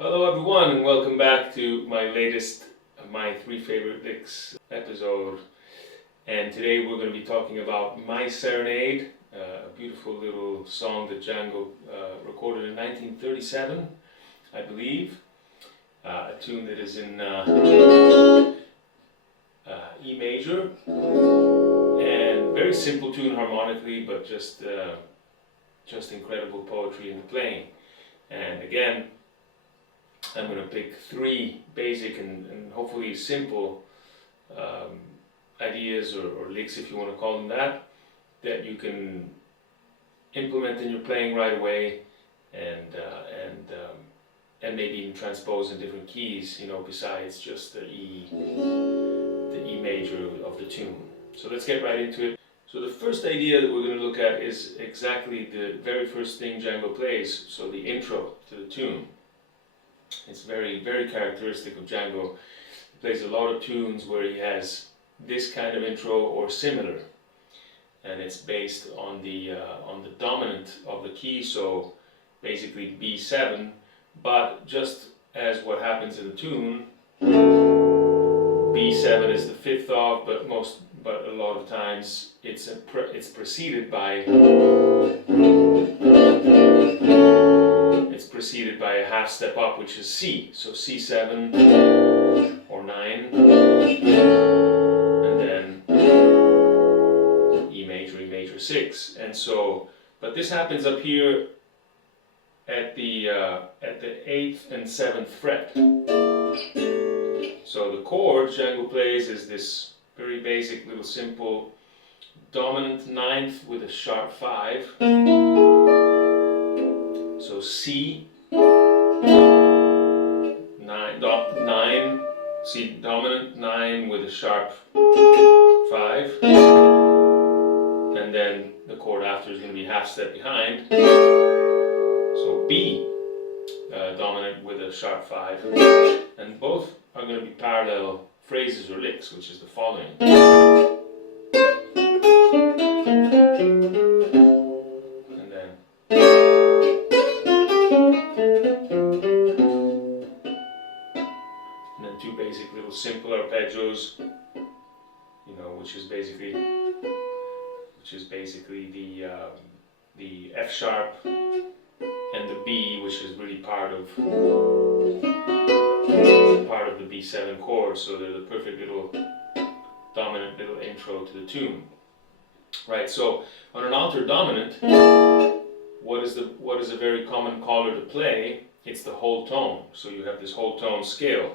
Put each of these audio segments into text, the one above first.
Hello everyone and welcome back to my latest My Three Favorite Licks episode. And today we're going to be talking about My Serenade, a beautiful little song that Django recorded in 1937, I believe. A tune that is in E major, and very simple tune harmonically, but just incredible poetry in the playing. And again, I'm going to pick three basic and hopefully simple ideas or licks, if you want to call them that you can implement in your playing right away, and maybe even transpose in different keys, besides just the E major of the tune. So let's get right into it. So the first idea that we're going to look at is exactly the very first thing Django plays, so the intro to the tune. It's very, very characteristic of Django. He plays a lot of tunes where he has this kind of intro or similar, and it's based on the dominant of the key, so basically B7. But just as what happens in the tune, B7 is the fifth off, but a lot of times it's preceded by a half step up, which is C. So C7 or 9, and then E major 6. And so, but this happens up here at the 8th and 7th fret. So the chord Django plays is this very basic little simple dominant 9th with a sharp 5. So C, 9, C dominant 9 with a sharp 5, and then the chord after is going to be half step behind. So B dominant with a sharp 5, and both are going to be parallel phrases or licks, which is the following. Simple arpeggios, which is basically the F sharp and the B, which is really part of the B7 chord. So they're the perfect little dominant little intro to the tune, right? So on an alto dominant, what is a very common caller to play? It's the whole tone. So you have this whole tone scale.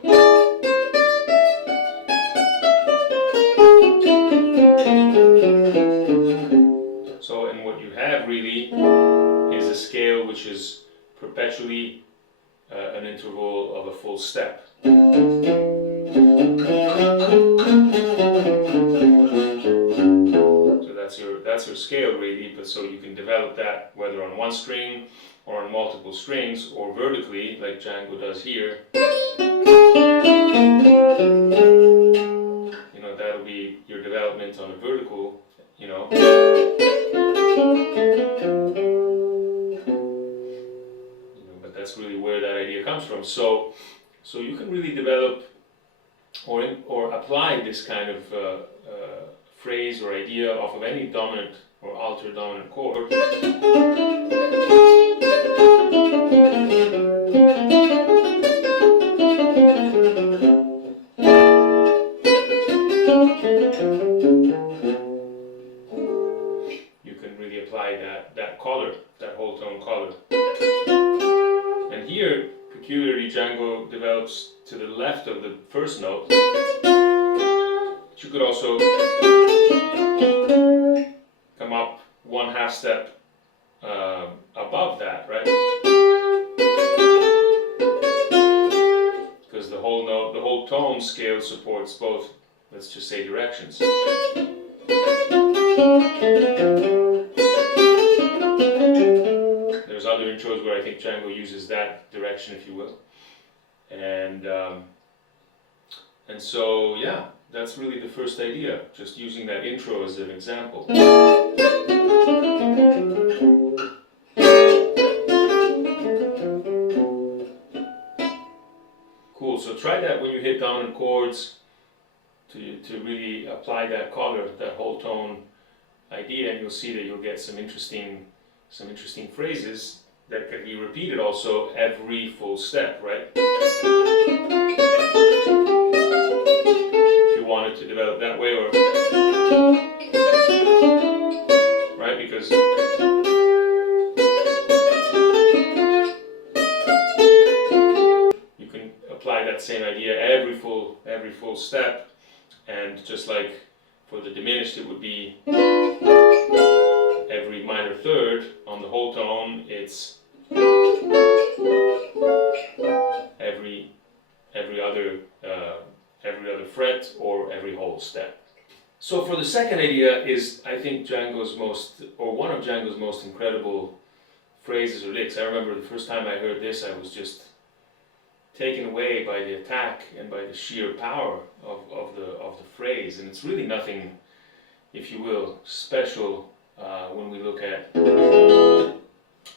So, and what you have really is a scale which is perpetually an interval of a full step. So that's your scale really, but so you can develop that whether on one string or on multiple strings or vertically like Django does here. That'll be your development on a vertical, but that's really where that idea comes from. So you can really develop or apply this kind of phrase or idea off of any dominant or alto dominant chord. You can really apply that color, that whole tone color. And here, peculiarly, Django develops to the left of the first note. But you could also come up one half step above that, right? Because the whole tone scale supports both, let's just say, directions. There's other intros where I think Django uses that direction, if you will, and so yeah, that's really the first idea, just using that intro as an example. Cool, so try that when you hit dominant chords to really apply that color, that whole tone idea, and you'll see that you'll get some interesting phrases that can be repeated also every full step, right? If you wanted to develop that way, or right, because you can apply that same idea every full step, and just like for the diminished it would be every minor third. On the whole tone it's every other fret or every whole step. So for the second idea is, I think, one of Django's most incredible phrases or licks. I remember the first time I heard this, I was just taken away by the attack and by the sheer power of the phrase, and it's really nothing, if you will, special when we look at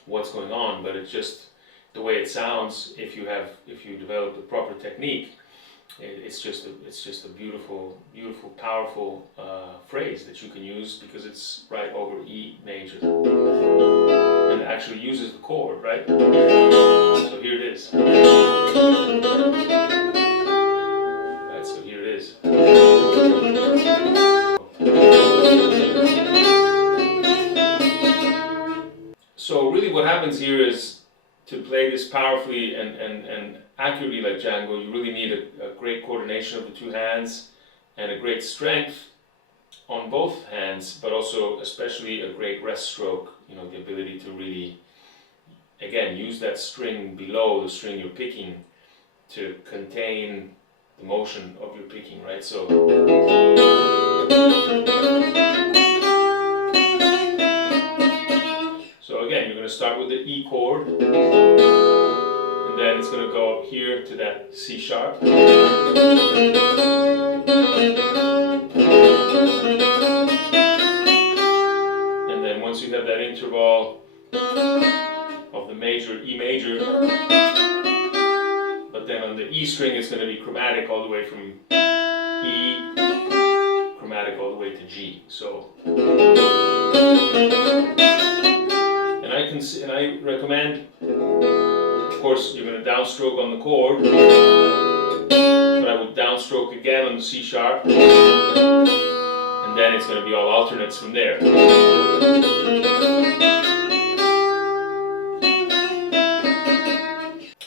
what's going on, but it's just the way it sounds. If you develop the proper technique, it's just a beautiful, powerful phrase that you can use, because it's right over E major and it actually uses the chord, right? So here it is. Right, so here it is. So really what happens here is, to play this powerfully and accurately like Django, you really need a great coordination of the two hands and a great strength on both hands, but also especially a great rest stroke, the ability to really, again, use that string below the string you're picking to contain the motion of your picking, right? So again, you're going to start with the E chord, and then it's going to go up here to that C sharp. And then once you have that interval of the major, E major, but then on the E string it's going to be chromatic all the way from E, chromatic all the way to G. So, and I recommend, of course, you're going to downstroke on the chord, but I would downstroke again on the C sharp, and then it's going to be all alternates from there.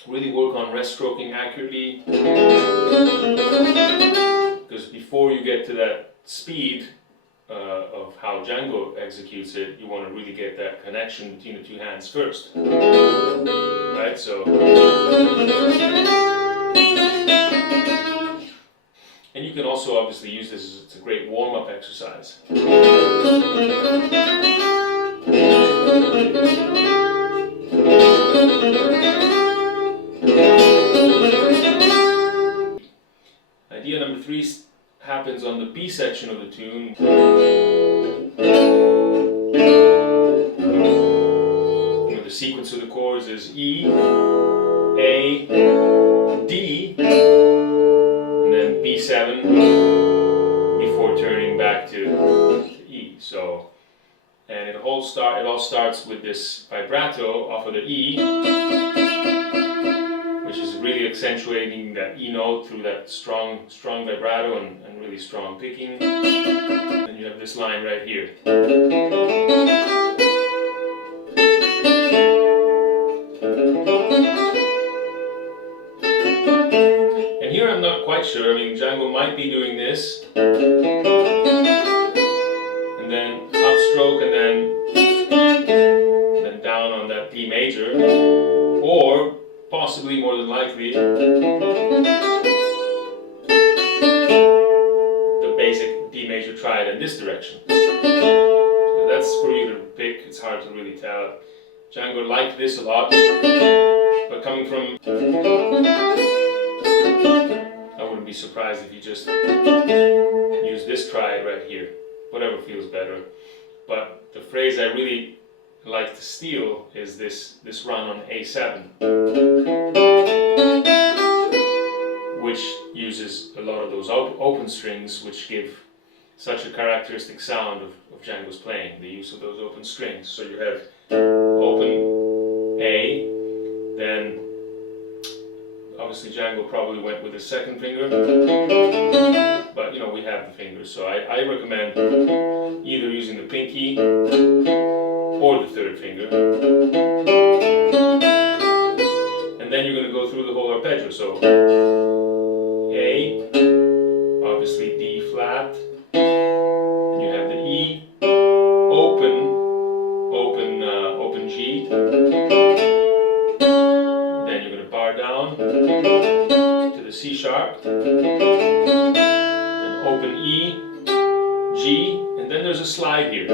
Really work on rest stroking accurately, because before you get to that speed of how Django executes it, you want to really get that connection between the two hands first, right? So, and you can also obviously use this as, it's a great warm-up exercise. Idea number 3 happens on the B section of the tune. Where the sequence of the chords is E, A, D, and then B7 before turning back to E. So, and it all starts with this vibrato off of the E, which is really accentuating that E note through that strong vibrato and really strong picking. And you have this line right here. And here I'm not quite sure. I mean, Django might be doing this, and then upstroke, and then down on that D major, or possibly, more than likely, the basic D major triad in this direction. So that's for you to pick. It's hard to really tell. Django liked this a lot, but coming from, I wouldn't be surprised if you just use this triad right here. Whatever feels better. But the phrase I really like to steal is this run on A7. strings, which give such a characteristic sound of Django's playing, the use of those open strings. So you have open A, then obviously Django probably went with the second finger, but you know, we have the fingers, so I recommend either using the pinky or the third finger. And then you're going to go through the whole arpeggio, so A, obviously D flat, and you have the E, open G, then you're going to bar down to the C sharp, then open E, G, and then there's a slide here,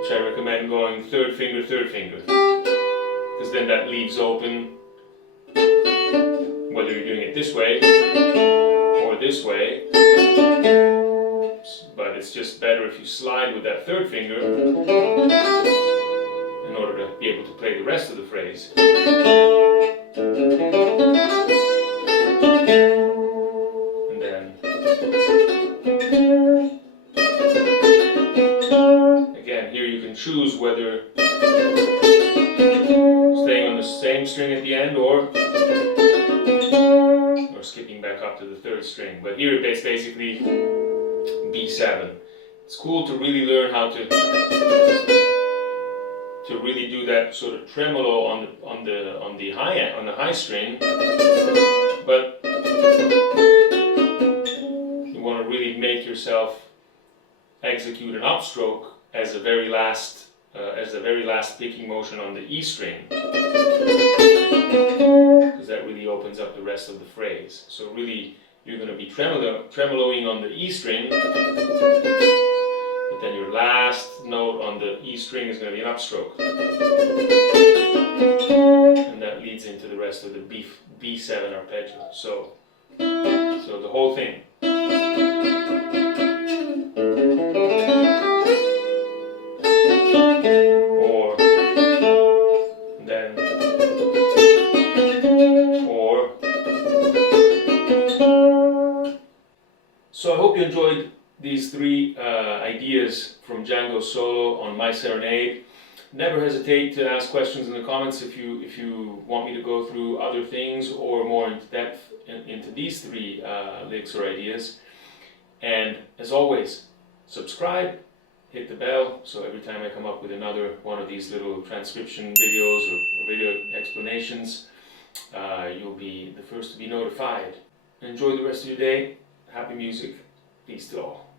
which I recommend going third finger, because then that leaves open whether you're doing it this way or this way, but it's just better if you slide with that third finger in order to be able to play the rest of the phrase. And then again, here you can choose whether staying on the same string at the end or skipping back up to the third string. But here it's basically B7. It's cool to really learn how to really do that sort of tremolo on the high string, but you want to really make yourself execute an upstroke as the very last picking motion on the E string, because that really opens up the rest of the phrase. So really, you're going to be tremoloing on the E string, but then your last note on the E string is going to be an upstroke, and that leads into the rest of the B7 arpeggio. So the whole thing. So I hope you enjoyed these three ideas from Django solo on My Serenade. Never hesitate to ask questions in the comments if you want me to go through other things or more in depth into these three licks or ideas. And as always, subscribe, hit the bell, so every time I come up with another one of these little transcription videos or video explanations, you'll be the first to be notified. Enjoy the rest of your day. Happy music. Peace to all.